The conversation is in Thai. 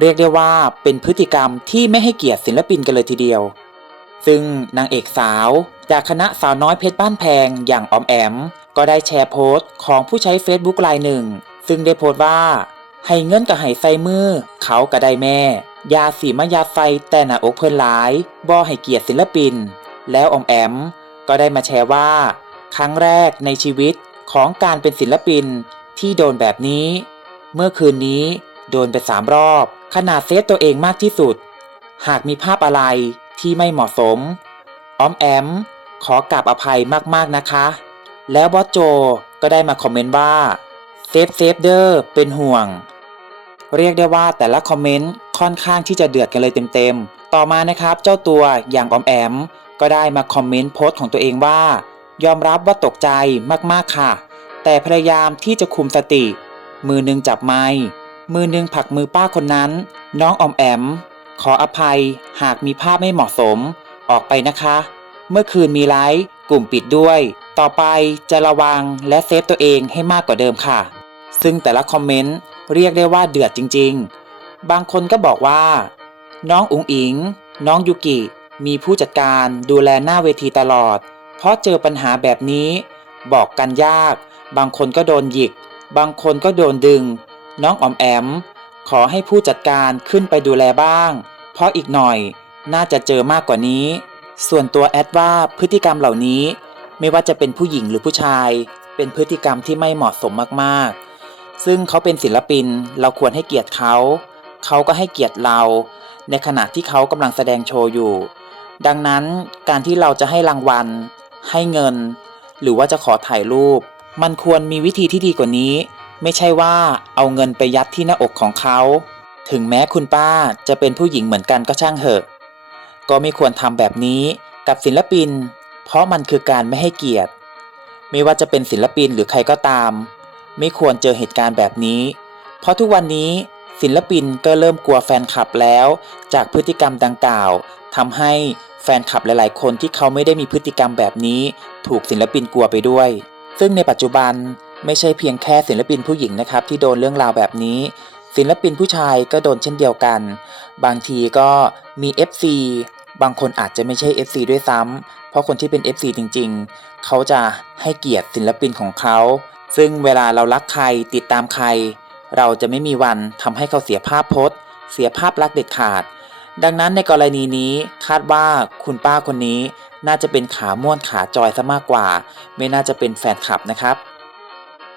เรียกได้ว่าเป็นพฤติกรรมที่ไม่ให้เกียรติศิลปินกันเลยทีเดียว ซึ่งนางเอกสาว จากคณะสาวน้อยเพชรบ้านแพงอย่างออมแอม ก็ได้แชร์โพสต์ของผู้ใช้ Facebook รายหนึ่ง ซึ่งได้โพสต์ว่า ให้เงินกับให้ใส่มือ เขาก็ได้แม่ ยาสีมายาใส่แต่หน้าอกเพิ่นหลายบ่ให้เกียรติศิลปิน แล้วออมแอม ก็ได้มาแชร์ว่า ครั้งแรกในชีวิตของการเป็นศิลปินที่โดนแบบนี้ เมื่อคืนนี้โดนไปสามรอบ ขนาดเซฟตัวเองมากที่สุด หากมีภาพอะไรที่ไม่เหมาะสม อ้อมแอม ขอกราบอภัยมากๆนะคะ แล้วบอสโจก็ได้มาคอมเมนต์ว่าเซฟเซฟเดอร์เป็นห่วง เรียกได้ว่าแต่ละคอมเมนต์ค่อนข้างที่จะเดือดกันเลยเต็มๆ ต่อมานะครับเจ้าตัวอย่างออมแอม ก็ได้มาคอมเมนต์โพสต์ของตัวเองว่า ยอมรับว่าตกใจมากๆค่ะ แต่พยายามที่จะคุมสติ มือหนึงจับไม้ มือหนึงผลักมือป้าคนนั้น น้องอมแอม ขออภัย หากมีภาพไม่เหมาะสม ออกไปนะคะ เมื่อคืนมีไลฟ์กลุ่มปิดด้วย ต่อไปจะระวังและเซฟตัวเองให้มากกว่าเดิมค่ะ ซึ่งแต่ละคอมเมนต์เรียกได้ว่าเดือดจริง ๆ บางคนก็บอกว่า น้องอุ๋งอิง น้องยูกิ มีผู้จัดการดูแลหน้าเวทีตลอด เพราะเจอปัญหาแบบนี้ บอกกันยาก บางคนก็โดนหยิก บางคนก็โดนดึง น้องออมแอม ขอให้ผู้จัดการขึ้นไปดูแลบ้าง เพราะอีกหน่อยน่าจะเจอมากกว่านี้ ส่วนตัวแอดว่าพฤติกรรมเหล่านี้ ไม่ว่าจะเป็นผู้หญิงหรือผู้ชาย เป็นพฤติกรรมที่ไม่เหมาะสมมากๆ ซึ่งเขาเป็นศิลปินเราควรให้เกียรติเขา เขาก็ให้เกียรติเรา ในขณะที่เขากำลังแสดงโชว์อยู่ ดังนั้นการที่เราจะให้รางวัล ให้เงิน หรือว่าจะขอถ่ายรูป มันควรมีวิธีที่ดีกว่านี้ ไม่ใช่ว่าเอาเงินไปยัดที่หน้าอกของเขา ถึงแม้คุณป้าจะเป็นผู้หญิงเหมือนกันก็ช่างเถอะ ก็ไม่ควรทำแบบนี้กับศิลปิน เพราะมันคือการไม่ให้เกียรติ ไม่ว่าจะเป็นศิลปินหรือใครก็ตาม ไม่ควรเจอเหตุการณ์แบบนี้ เพราะทุกวันนี้ศิลปินก็เริ่มกลัวแฟนคลับแล้ว จากพฤติกรรมดังกล่าวทำให้แฟนคลับหลายๆ คนที่เขาไม่ได้มีพฤติกรรมแบบนี้ ถูกศิลปินกลัวไปด้วย ซึ่งในปัจจุบัน ไม่ใช่เพียงแค่ศิลปินผู้หญิงนะครับที่โดนเรื่องราวแบบนี้ ศิลปินผู้ชายก็โดนเช่นเดียวกัน บางทีก็มี FC บางคนอาจจะไม่ใช่ FC ด้วยซ้ำเพราะคนที่เป็น FC จริงๆ เขาจะให้เกียรติศิลปินของเขา ซึ่งเวลาเรารักใครติดตามใคร เราจะไม่มีวันทำให้เขาเสียภาพพจน์ เสียภาพลักษณ์เด็ดขาด ดังนั้นในกรณีนี้คาดว่าคุณป้าคนนี้ น่าจะเป็นขาม่วนขาจอยซะมากกว่า ไม่น่าจะเป็นแฟนคลับนะครับ